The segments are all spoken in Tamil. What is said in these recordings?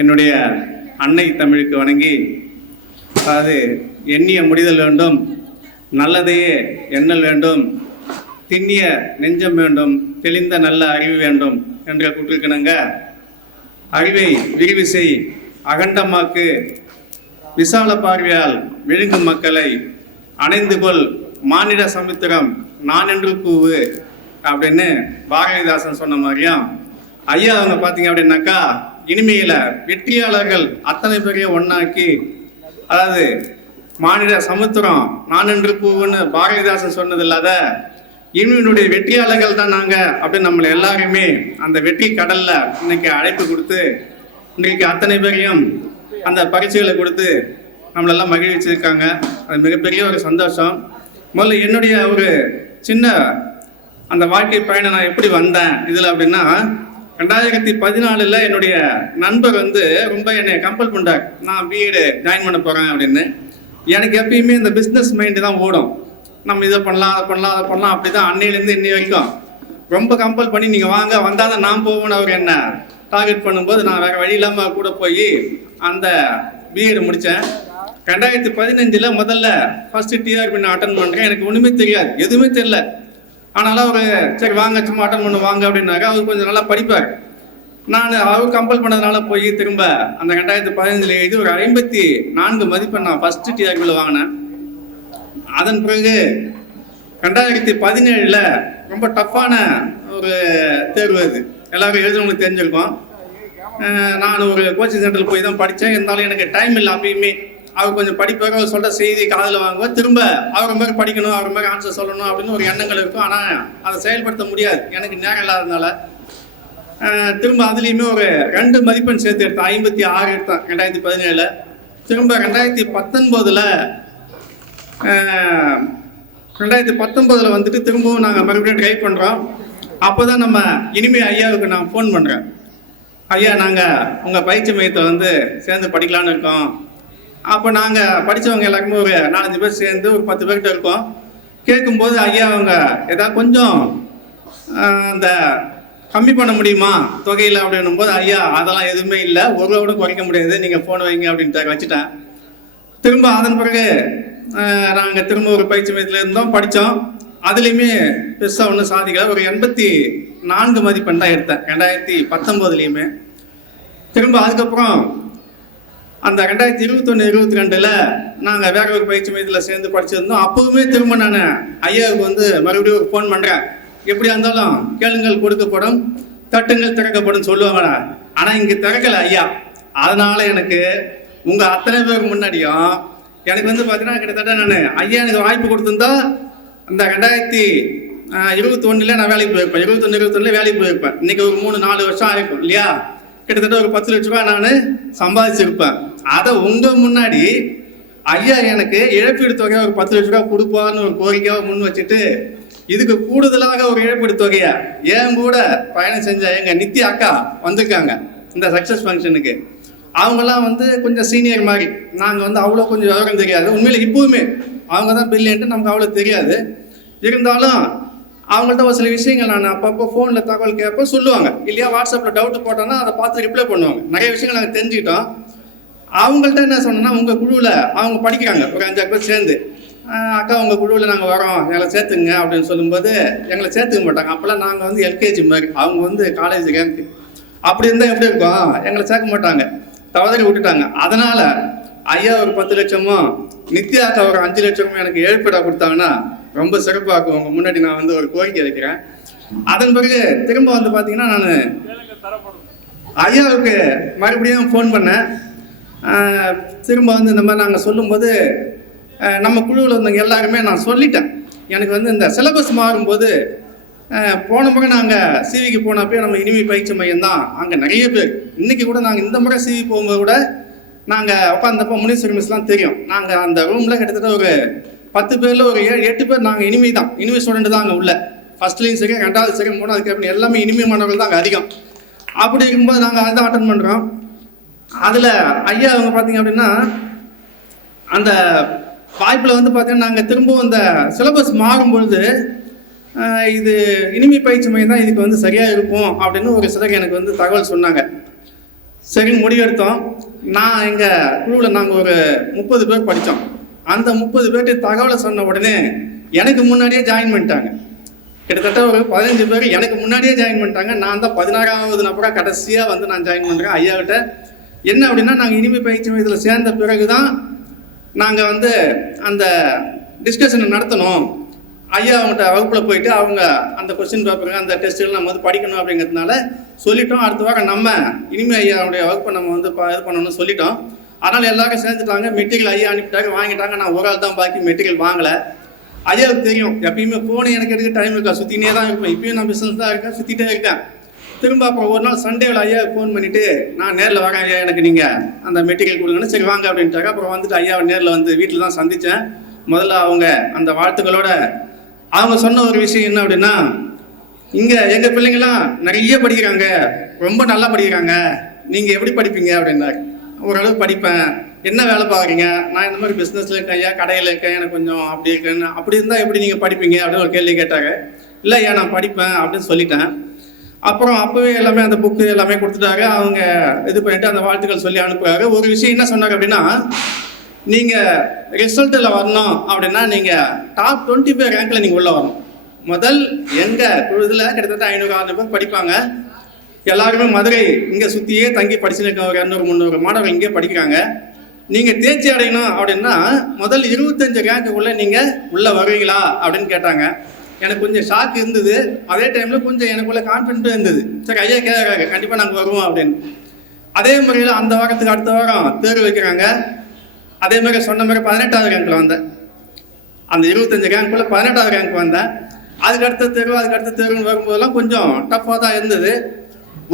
என்னுடைய அன்னை தமிழுக்கு வணங்கி, அதாவது எண்ணிய முடிதல் வேண்டும், நல்லதையே எண்ணல் வேண்டும், திண்ணிய நெஞ்சம் வேண்டும், தெளிந்த நல்ல அறிவு வேண்டும் என்ற கூற்றிருக்கணுங்க. அறிவை விரிவு செய், அகண்டமாக்கு, விசால பார்வையால் விழுங்கும் மக்களை அணைந்து கொள், மானிட சமுத்திரம் நான் என்று கூவு அப்படின்னு பாரதிதாசன் சொன்ன மாதிரியும், ஐயா அவங்க பார்த்தீங்க அப்படின்னாக்கா இனிமையில் வெற்றியாளர்கள் அத்தனை பேரைய ஒன்றாக்கி, அதாவது மானிட சமுத்திரம் நான் என்று கூவுன்னு பாரதிதாசன் சொன்னது இல்லாத இனிமையினுடைய வெற்றியாளர்கள் தான் நாங்கள் அப்படின்னு நம்மளை எல்லாருமே அந்த வெற்றி கடலில் இன்னைக்கு அழைப்பு கொடுத்து இன்றைக்கு அத்தனை பேரையும் அந்த பரிசுகளை கொடுத்து நம்மளெல்லாம் மகிழ்ச்சிருக்காங்க. அது மிகப்பெரிய ஒரு சந்தோஷம். முதல்ல என்னுடைய ஒரு சின்ன அந்த வாழ்க்கை பயணம் நான் எப்படி வந்தேன் இதில் அப்படின்னா, 2014 என்னுடைய நண்பர் வந்து ரொம்ப என்னை கம்பல் பண்ணுறார், நான் பிஎட் ஜாயின் பண்ண போகிறேன் அப்படின்னு. எனக்கு எப்பயுமே இந்த பிஸ்னஸ் மைண்டு தான் ஓடும். நம்ம இதை பண்ணலாம், அதை பண்ணலாம், அதை பண்ணலாம், அப்படி தான் அன்னையிலேருந்து இன்னி வரைக்கும் ரொம்ப கம்பல் பண்ணி நீங்கள் வாங்க, வந்தால் தான் நான் போவேன்னு அவர் என்ன டார்கெட் பண்ணும்போது நான் வேறு வழி இல்லாமல் கூட போய் அந்த பிஎட் முடித்தேன். 2015 முதல்ல ஃபஸ்ட்டு டிஆர்பி நான் அட்டன் பண்ணுறேன். எனக்கு ஒன்றுமே தெரியாது, எதுவுமே தெரியல. ஆனாலும் அவர் சரி வாங்க சும்மா அட்டன் பண்ண வாங்க அப்படின்னாக்க அவர் கொஞ்சம் நல்லா படிப்பார். நான் அவர் கம்பல் பண்ணதுனால போய் திரும்ப அந்த 2015 எழுதி ஒரு 54 மதிப்பெண் நான் ஃபஸ்ட்டு டிஆர்பியில் வாங்கினேன். அதன் பிறகு 2017 ரொம்ப டஃப்பான ஒரு தேர்வு அது, எல்லாரும் எழுதுறவங்களுக்கு தெரிஞ்சிருக்கோம். நான் ஒரு கோச்சிங் சென்டரில் போய் தான் படித்தேன். இருந்தாலும் எனக்கு டைம் இல்லை. அப்பயுமே அவர் கொஞ்சம் படிப்பார், அவர் சொல்கிற செய்தி காதில் வாங்குவோம், திரும்ப அவர் மாதிரி படிக்கணும், அவர் மாதிரி ஆன்சர் சொல்லணும் அப்படின்னு ஒரு எண்ணங்கள் இருக்கும். ஆனால் அதை செயல்படுத்த முடியாது, எனக்கு நேரம் இல்லாததுனால. திரும்ப அதுலேயுமே ஒரு 2 மதிப்பெண் சேர்த்து எடுத்தேன், 56 எடுத்தேன் 2017. திரும்ப 2019 வந்துட்டு திரும்பவும் நாங்கள் மறுபடியும் ட்ரை பண்ணுறோம். அப்போ தான் நம்ம இனிமே ஐயாவுக்கு நான் ஃபோன் பண்ணுறேன், ஐயா நாங்கள் உங்கள் பயிற்சி மையத்தை வந்து சேர்ந்து படிக்கலான்னு இருக்கோம். அப்போ நாங்கள் படித்தவங்க எல்லாருக்குமே ஒரு 4-5 பேர் சேர்ந்து ஒரு 10 பேர்கிட்ட இருக்கோம். கேட்கும்போது ஐயா அவங்க ஏதாவது கொஞ்சம் அந்த கம்மி பண்ண முடியுமா தொகையில் அப்படின்னும் போது, ஐயா அதெல்லாம் எதுவுமே இல்லை, ஒரு ரூபா குறைக்க முடியாது, நீங்கள் ஃபோன் வைங்க அப்படின்ட்டு வச்சுட்டேன். திரும்ப அதன் பிறகு நாங்கள் திரும்ப ஒரு பயிற்சி மையத்தில் இருந்தோம், படித்தோம். அதுலேயுமே பெருசாக ஒன்றும் சாதிக்கல. ஒரு 84 மதிப்பெண் தான் எடுத்தேன் 2019. திரும்ப அதுக்கப்புறம் அந்த 2021-22 நாங்கள் வேற ஒரு பயிற்சி மையத்தில் சேர்ந்து படிச்சிருந்தோம். அப்போவுமே திரும்ப நான் ஐயாவுக்கு வந்து மறுபடியும் ஒரு ஃபோன் பண்ணுறேன், எப்படியா இருந்தாலும் கேளுங்கள் கொடுக்கப்படும், தட்டுங்கள் திறக்கப்படும் சொல்லுவாங்கடா. ஆனால் இங்கே திறக்கலை ஐயா. அதனால் எனக்கு உங்கள் அத்தனை பேருக்கு முன்னாடியும் எனக்கு வந்து பார்த்தீங்கன்னா கிட்டத்தட்ட நான் ஐயா எனக்கு வாய்ப்பு கொடுத்துருந்தா அந்த 2021 நான் வேலைக்கு போயிருப்பேன், 21-22 வேலைக்கு போயிருப்பேன். இன்றைக்கி ஒரு 3-4 வருஷம் ஆகிருக்கும் இல்லையா, கிட்டத்தட்ட ஒரு 10 லட்ச ரூபா நான் சம்பாதிச்சிருப்பேன். அதை உங்கள் முன்னாடி ஐயா எனக்கு இழப்பீடு தொகையை ஒரு 10 லட்ச ரூபா கொடுப்பான்னு ஒரு கோரிக்கையாக முன் வச்சுட்டு, இதுக்கு கூடுதலாக ஒரு இழப்பீடு தொகையை ஏன் கூட பயணம் செஞ்ச எங்கள் நித்யா அக்கா வந்திருக்காங்க இந்த சக்ஸஸ் ஃபங்க்ஷனுக்கு. அவங்கெல்லாம் வந்து கொஞ்சம் சீனியர் மாதிரி, நாங்கள் வந்து அவ்வளோ கொஞ்சம் விவரம் தெரியாது. உண்மையில் இப்போவுமே அவங்க தான் பில்லியன்ட்டு நமக்கு அவ்வளோ தெரியாது. இருந்தாலும் அவங்கள்ட்ட ஒரு சில விஷயங்கள் நான் அப்பப்போ ஃபோனில் தகவல் கேட்போம், சொல்லுவாங்க இல்லையா, வாட்ஸ்அப்பில் டவுட்டு போட்டோன்னா அதை பார்த்து ரிப்ளை பண்ணுவாங்க. நிறைய விஷயங்கள் நாங்கள் தெரிஞ்சுக்கிட்டோம். அவங்கள்ட்ட என்ன சொன்னோன்னா, உங்கள் குழுவில் அவங்க படிக்கிறாங்க ஒரு 5-6 பேர் சேர்ந்து, அக்கா உங்கள் குழுவில் நாங்கள் வரோம் எங்களை சேர்த்துங்க அப்படின்னு சொல்லும்போது எங்களை சேர்த்துக்க மாட்டாங்க. அப்போல்லாம் நாங்கள் வந்து எல்கேஜி மாதிரி, அவங்க வந்து காலேஜ் ரேங்க்கு. அப்படி இருந்தால் எப்படி இருக்கும், எங்களை சேர்க்க மாட்டாங்க, தவறி விட்டுட்டாங்க. அதனால் ஐயா ஒரு 10 லட்சமும் நித்யா அக்கா ஒரு 5 லட்சமும் எனக்கு இழப்பீடாக கொடுத்தாங்கன்னா ரொம்ப சிறப்பாக இருக்கும். உங்கள் முன்னாடி நான் வந்து ஒரு கோரிக்கை வைக்கிறேன். அதன் பிறகு திரும்ப வந்து பார்த்தீங்கன்னா நான் ஐயாவுக்கு மறுபடியும் ஃபோன் பண்ணேன். திரும்ப வந்து இந்த மாதிரி நாங்கள் சொல்லும்போது நம்ம குழுவில் இருந்தவங்க எல்லாருமே நான் சொல்லிட்டேன், எனக்கு வந்து இந்த சிலபஸ் மாறும்போது போன முறை நாங்கள் சிவிக்கு போனப்போ நம்ம இனிமை பயிற்சி மையம் தான் அங்கே நிறைய பேர். இன்றைக்கி கூட நாங்கள் இந்த முறை சிவி போகும்போது கூட நாங்கள் உட்காந்தப்போ முனீஸ்வரி மிஸ்லாம் தெரியும். நாங்கள் அந்த ரூமில் கிட்டத்தட்ட ஒரு 10 பேரில் ஒரு 7-8 பேர் நாங்கள் இனிமை தான், இனிமை ஸ்டூடெண்ட் தான் அங்கே உள்ள. ஃபஸ்ட்லேயும் சரி, 2வது சரி, 3வது கேப்டன் எல்லாமே இனிமை மாணவர்கள் தான் அங்கே அதிகம். அப்படி இருக்கும்போது நாங்கள் அதை அட்டன் பண்ணுறோம். அதில் ஐயா அவங்க பார்த்தீங்க அப்படின்னா அந்த வாய்ப்பில் வந்து பார்த்தீங்கன்னா நாங்கள் திரும்பவும் இந்த சிலபஸ் மாறும்பொழுது இது இனிமை பயிற்சி மையம் தான் இதுக்கு வந்து சரியாக இருக்கும் அப்படின்னு ஒரு சிலர் எனக்கு வந்து தகவல் சொன்னாங்க. சரி முடிவெடுத்தோம். நான் எங்கள் குழுவில் நாங்கள் ஒரு 30 பேர் படித்தோம். அந்த 30 பேர்ட்டு தகவலை சொன்ன உடனே எனக்கு முன்னாடியே ஜாயின் பண்ணிட்டாங்க. கிட்டத்தட்ட ஒரு 15 பேர் எனக்கு முன்னாடியே ஜாயின் பண்ணிட்டாங்க. நான் தான் 16வது நபராக கடைசியாக வந்து நான் ஜாயின் பண்ணுறேன் ஐயாக்கிட்ட. என்ன அப்படின்னா, நாங்கள் இனிமை பயிற்சி மையத்தில் சேர்ந்த பிறகு தான் நாங்கள் வந்து அந்த டிஸ்கஷனை நடத்தணும். ஐயா அவங்கள்ட்ட வகுப்பில் போயிட்டு அவங்க அந்த கொஸ்டின் பேப்பர் அந்த டெஸ்ட்டுகள் நம்ம வந்து படிக்கணும் அப்படிங்கிறதுனால சொல்லிட்டோம். அடுத்த வாரம் நம்ம இனிமே ஐயாவுடைய வகுப்பை நம்ம வந்து இது பண்ணணும்னு சொல்லிட்டோம். அதனால் எல்லாரும் சேர்ந்துட்டாங்க. மெட்டீரியல் ஐயா அனுப்பிட்டாங்க, வாங்கிட்டாங்க. நான் ஒரு ஆள் தான் பாக்கி மெட்டீரியல் வாங்கலை. ஐயாவுக்கு தெரியும் எப்பயுமே ஃபோனை எனக்கு எடுக்க டைம் இருக்கா, சுற்றினே தான் இருப்பேன். இப்பயும் நான் பிஸ்னஸ் தான் இருக்கேன், சுற்றிட்டே இருக்கேன். திரும்ப அப்புறம் ஒரு நாள் சண்டேவில் ஐயாவுக்கு ஃபோன் பண்ணிவிட்டு, நான் நேரில் வரேன் ஐயா, எனக்கு நீங்கள் அந்த மெட்டீரியல் கொடுங்கன்னு. சரி வாங்க அப்படின்ட்டாங்க. அப்புறம் வந்துட்டு ஐயாவை நேரில் வந்து வீட்டில் தான் சந்தித்தேன். முதல்ல அவங்க அந்த வாழ்த்துக்களோட அவங்க சொன்ன ஒரு விஷயம் என்ன அப்படின்னா, இங்கே எங்கள் பிள்ளைங்களாம் நிறைய படிக்கிறாங்க, ரொம்ப நல்லா படிக்கிறாங்க, நீங்கள் எப்படி படிப்பீங்க அப்படின்னாரு. ஓரளவு படிப்பேன். என்ன வேலை பார்க்குறீங்க? நான் இந்த மாதிரி பிஸ்னஸில் இருக்கேன் ஐயா, கடையில் இருக்கேன், எனக்கு கொஞ்சம் அப்படி இருக்கேன்னு. அப்படி இருந்தால் எப்படி நீங்கள் படிப்பீங்க அப்படின்னு ஒரு கேள்வி கேட்டாங்க. இல்லை ஐயா நான் படிப்பேன் அப்படின்னு சொல்லிட்டேன். அப்புறம் அப்போவே எல்லாமே அந்த புக்கு எல்லாமே கொடுத்துட்டாங்க. அவங்க இது பண்ணிவிட்டு அந்த வாழ்த்துக்கள் சொல்லி அனுப்புகிறாரு. ஒரு விஷயம் என்ன சொன்னாங்க அப்படின்னா, நீங்கள் ரிசல்ட்டில் வரணும் அப்படின்னா நீங்கள் டாப் 25 ரேங்கில் நீங்கள் உள்ளே வரணும். முதல் எங்கள் குழுவில் கிட்டத்தட்ட 500-600 பேர் படிப்பாங்க. எல்லாருமே மதுரை இங்கே சுற்றியே தங்கி படிச்சுருக்க ஒரு 200-300 மாணவர்கள் இங்கே படிக்கிறாங்க. நீங்கள் தேர்ச்சி அடையணும் அப்படின்னா முதல் 25 ரேங்க்குள்ளே நீங்கள் உள்ளே வருவீங்களா அப்படின்னு கேட்டாங்க. எனக்கு கொஞ்சம் ஷாக் இருந்தது. அதே டைமில் கொஞ்சம் எனக்குள்ளே கான்ஃபிடென்ட்டும் இருந்தது. சரி ஐயா கேட்குறாங்க, கண்டிப்பாக நாங்கள் வருவோம் அப்படின்னு. அதே முறையில் அந்த வாரத்துக்கு அடுத்த வாரம் தேர்வு வைக்கிறாங்க. அதே மாதிரி சொன்ன மாதிரி 18வது ரேங்க்கில் வந்தேன். அந்த 25 ரேங்க்குள்ளே 18வது ரேங்க் வந்தேன். அதுக்கு அடுத்த தேர்வுன்னு வரும்போதெல்லாம் கொஞ்சம் டஃப்பாக தான் இருந்தது.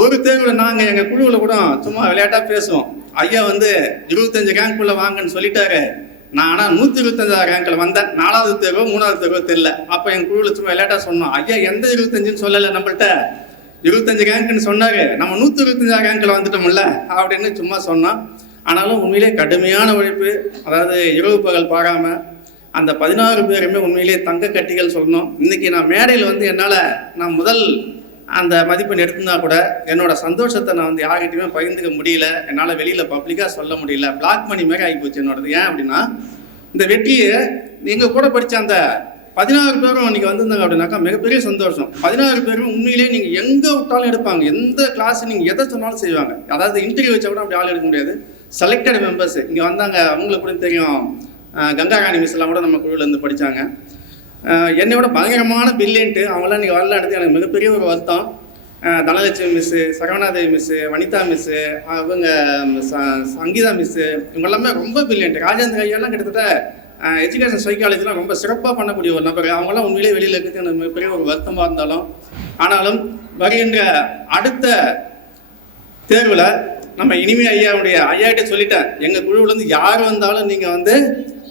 ஒரு தேர்வில் நாங்கள் எங்கள் குழுவில் கூட சும்மா விளையாட்டாக பேசுவோம். ஐயா வந்து 25 ரேங்க்குள்ளே வாங்கன்னு சொல்லிட்டாரு. நான் ஆனால் 125 ரேங்கில் வந்தேன். 4வது தேர்வோ 3வது தேர்வோ தெரியல. அப்போ எங்கள் குழுவில் சும்மா விளையாட்டாக சொன்னோம், ஐயா எந்த 25ன்னு சொல்லலை, நம்மள்கிட்ட 25 ரேங்க்குன்னு சொன்னார், நம்ம 125 ரேங்கில் வந்துட்டோம்ல அப்படின்னு சும்மா சொன்னோம். ஆனாலும் உண்மையிலே கடுமையான உழைப்பு, அதாவது இரவு பகல் பாராமல் அந்த 16 பேருமே உண்மையிலே தங்க கட்டிகள் சொல்லணும். இன்றைக்கி நான் மேடையில் வந்து நான் முதல் அந்த மதிப்பெண் எடுத்திருந்தா கூட என்னோட சந்தோஷத்தை நான் வந்து யார்கிட்டையுமே பகிர்ந்துக்க முடியல. என்னால் வெளியில் பப்ளிக்காக சொல்ல முடியல. பிளாக் மணி மாதிரி ஆகிப்போச்சு என்னோடது. ஏன் அப்படின்னா, இந்த வெற்றியை எங்கள் கூட படித்த அந்த 16 பேரும் அன்றைக்கி வந்திருந்தாங்க அப்படின்னாக்கா மிகப்பெரிய சந்தோஷம். 16 பேரும் உண்மையிலே நீங்கள் எங்கே விட்டாலும் எடுப்பாங்க. எந்த கிளாஸ் நீங்கள் எதை சொன்னாலும் செய்வாங்க. அதாவது இன்டர்வியூ வச்சா கூட அப்படி ஆள் எடுக்க முடியாது. செலக்டட் மெம்பர்ஸ் இங்கே வந்தாங்க. அவங்களுக்கு கூட தெரியும், கங்காராணி மிஸ் எல்லாம் கூட நம்ம குழுவில் இருந்து படித்தாங்க. என்னையோட பயங்கரமான பில்லியன்ட்டு அவங்களாம் இன்றைக்கி வரல. எடுத்து எனக்கு மிகப்பெரிய ஒரு வருத்தம். Dhanalakshmi miss, Saravanadevi miss, Vanitha miss, அவங்க சங்கீதா மிஸ்ஸு, இவங்க எல்லாமே ரொம்ப பில்லியன்ட்டு. ராஜேந்திர ஐயாலாம் கிட்டத்தட்ட எஜுகேஷன் சைக்காலஜிலாம் ரொம்ப சிறப்பாக பண்ணக்கூடிய ஒரு நபர். அவங்களாம் உண்மையிலே வெளியில் இருக்கிறது எனக்கு மிகப்பெரிய ஒரு வருத்தமாக இருந்தாலும், ஆனாலும் வருகின்ற அடுத்த தேர்வில் நம்ம இனிமே ஐயாகிட்ட சொல்லிட்டேன், எங்கள் குழுவிலேருந்து யார் வந்தாலும் நீங்கள் வந்து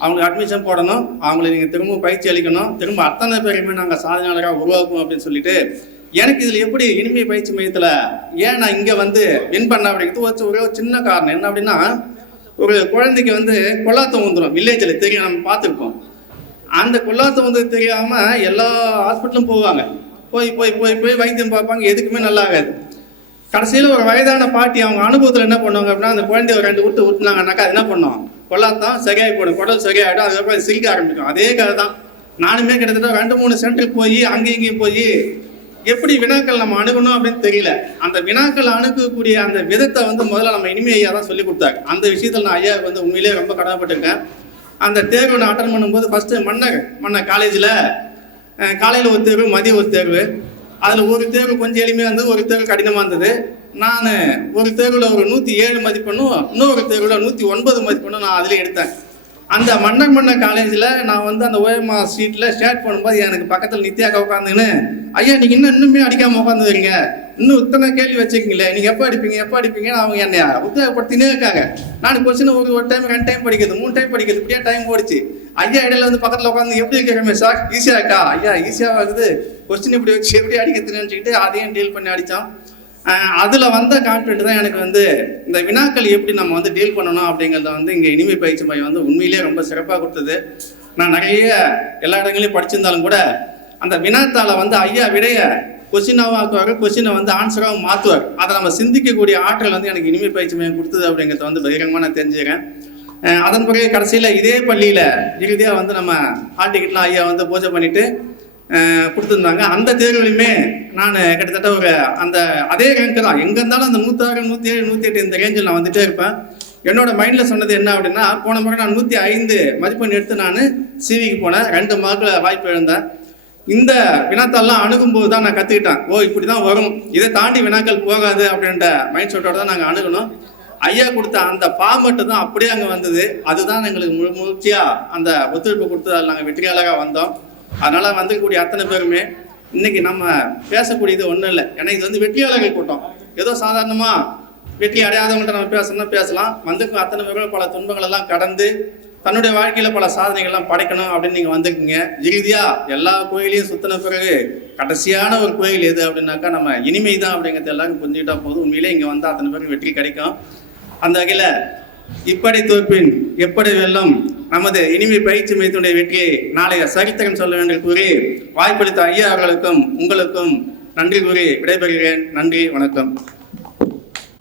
அவங்களுக்கு அட்மிஷன் போடணும், அவங்கள நீங்கள் திரும்ப பயிற்சி அளிக்கணும், திரும்ப அத்தனை பேருமே நாங்கள் சாதனையாளராக உருவாக்குவோம் அப்படின்னு சொல்லிட்டு, எனக்கு இதில் எப்படி இனிமை பயிற்சி மையத்தில் ஏன் நான் இங்கே வந்து வின் பண்ண அப்படிங்கிறது ஒரே ஒரு சின்ன காரணம். என்ன அப்படின்னா, ஒரு குழந்தைக்கு வந்து கொள்ளாத்தம் வந்துடும். வில்லேஜில் தெரியும், நம்ம பார்த்துருப்போம். அந்த கொள்ளாத்தம் வந்து தெரியாமல் எல்லா ஹாஸ்பிட்டலும் போவாங்க. போய் போய் போய் போய் வைத்தியம் பார்ப்பாங்க, எதுக்குமே நல்லா ஆகாது. கடைசியில் ஒரு வயதான பாட்டி அவங்க அனுபவத்தில் என்ன பண்ணுவாங்க அப்படின்னா, அந்த குழந்தைய ஒரு 2 விட்டு விட்டுனாங்கன்னாக்கா அது என்ன பண்ணோம், கொள்ளாத்தான் சரியாகி போடும், குடல் சரியாகிடும். அதுக்கப்புறம் சிரிக்க ஆரம்பிக்கும். அதே கதை தான். நானுமே கிட்டத்தட்ட 2-3 சென்டருக்கு போய் அங்கேயும் இங்கேயும் போய் எப்படி வினாக்கள் நம்ம அணுகணும் அப்படின்னு தெரியல. அந்த வினாக்கள் அணுகக்கூடிய அந்த விதத்தை வந்து முதல்ல நம்ம இனிமே ஐயா தான் சொல்லி கொடுத்தாங்க. அந்த விஷயத்தில் நான் ஐயாவுக்கு வந்து உண்மையிலேயே ரொம்ப கடமைப்பட்டிருக்கேன். அந்த தேர்வு நான் அட்டன் பண்ணும்போது ஃபஸ்ட்டு மன்னர் காலேஜில் காலையில் ஒரு தேர்வு, மதியம் ஒரு தேர்வு. அதில் ஒரு தேர்வு கொஞ்சம் எளிமையாக இருந்தது, ஒரு தேர்வு கடினமாக இருந்தது. நான் ஒரு தேர்வில் ஒரு 107 மதிப்பெண்ணும், இன்னொரு தேர்வில் 109 மதிப்பெண்ணும் நான் அதில் எடுத்தேன். அந்த மன்னர் காலேஜில் நான் வந்து அந்த ஓஎம்ஆ சீட்டில் ஸ்டார்ட் பண்ணும்போது எனக்கு பக்கத்தில் நித்யாக்கா உட்காந்துன்னு, ஐயா நீங்கள் இன்னுமே அடிக்காமல் உட்காந்துக்கிறீங்க, இன்னும் இத்தனை கேள்வி வச்சுக்கிங்களே, நீங்கள் எப்போ அடிப்பீங்கன்னு அவங்க என்னை உத்வேகப்படுத்தினே இருக்காங்க. நான் கொஸ்டின் ஒரு டைம் 2 டைம் படிக்கிறது, 3 டைம் படிக்கிறது, இப்படியே டைம் ஓடிச்சு. ஐயா இடையில வந்து பக்கத்தில் உட்காந்து எப்படி இருக்கிறமே சார், ஈஸியாக இருக்கா ஐயா, ஈஸியாக இருக்குது, கொஸ்டின் இப்படி வச்சு எப்படி அடிக்கிறதுன்னு நினச்சிக்கிட்டு அதையும் டீல் பண்ணி அடித்தோம். அதில் வந்த கான்ஃபிடென்ட் தான் எனக்கு வந்து இந்த வினாக்கள் எப்படி நம்ம வந்து டீல் பண்ணணும் அப்படிங்கிறத வந்து இங்கே இனிமை பயிற்சி மையம் வந்து உண்மையிலேயே ரொம்ப சிறப்பாக கொடுத்தது. நான் நிறைய எல்லா இடங்களையும் படிச்சிருந்தாலும் கூட அந்த வினாத்தாளை வந்து ஐயா விடைய கொஸ்டினாகவும் ஆக்குவார், கொஸ்டினை வந்து ஆன்சராகவும் மாற்றுவார். அதை நம்ம சிந்திக்கக்கூடிய ஆற்றல் வந்து எனக்கு இனிமை பயிற்சி மையம் கொடுத்தது அப்படிங்கிறத வந்து பகிரங்கமாக நான் தெரிஞ்சுக்கிறேன். அதன் பிறகு கடைசியில் இதே பள்ளியில் இறுதியாக வந்து நம்ம ஹால் டிக்கெட்லாம் ஐயா வந்து பூஜை பண்ணிவிட்டு கொடுத்துருந்தாங்க. அந்த தேர்வுலையுமே நான் கிட்டத்தட்ட ஒரு அந்த அதே ரேங்க்கு தான், எங்கே இருந்தாலும் அந்த 106, 107, 108 இந்த ரேஞ்சில் நான் வந்துகிட்டே இருப்பேன். என்னோட மைண்டில் சொன்னது என்ன அப்படின்னா, போன முறை நான் 105 மதிப்பெண் எடுத்து நான் சிவிக்கு போனேன், 2 மார்க்கில் வாய்ப்பு எழுந்தேன். இந்த வினாத்தாள்லாம் அணுகும்போது தான் நான் கற்றுக்கிட்டேன், ஓ இப்படி தான் வரும், இதை தாண்டி வினாக்கள் போகாது அப்படின்ற மைண்ட் செட்டோட தான் நாங்கள் அணுகணும். ஐயா கொடுத்த அந்த ஃபார்மெட்டு தான் அப்படியே அங்கே வந்தது. அதுதான் எங்களுக்கு முழுமையாக அந்த ஒத்துழைப்பு கொடுத்து அதில் நாங்கள் வெற்றியாளராக வந்தோம். அதனால் வந்திருக்கக்கூடிய அத்தனை பேருமே இன்றைக்கி நம்ம பேசக்கூடியது ஒன்றும் இல்லை, ஏன்னா இது வந்து வெற்றியாளர்கள் கூட்டம். ஏதோ சாதாரணமாக வெற்றி அடையாதவங்கள்ட்ட நம்ம பேசணும்னா பேசலாம். வந்திருக்கும் அத்தனை பேரும் பல துன்பங்களெல்லாம் கடந்து தன்னுடைய வாழ்க்கையில் பல சாதனைகள்லாம் படைக்கணும் அப்படின்னு நீங்கள் வந்திருக்கீங்க. இறுதியாக எல்லா கோயிலையும் சுற்றின பிறகு கடைசியான ஒரு கோயில் எது அப்படின்னாக்கா நம்ம இனிமை தான் அப்படிங்கிறது எல்லாருக்கும் புரிஞ்சுக்கிட்டா போதும். உண்மையிலே இங்கே வந்தால் அத்தனை பேருக்கு வெற்றி கிடைக்கும். அந்த வகையில் இப்படி தோற்பின் எப்படி வெல்லும் நமது இனிமை பயிற்சி மையத்தினுடைய வெற்றியை நாளைய சரித்திரம் சொல்ல வேண்டும் கூறி வாய்ப்பளித்த ஐயா அவர்களுக்கும் உங்களுக்கும் நன்றி கூறி விடைபெறுகிறேன். நன்றி, வணக்கம்.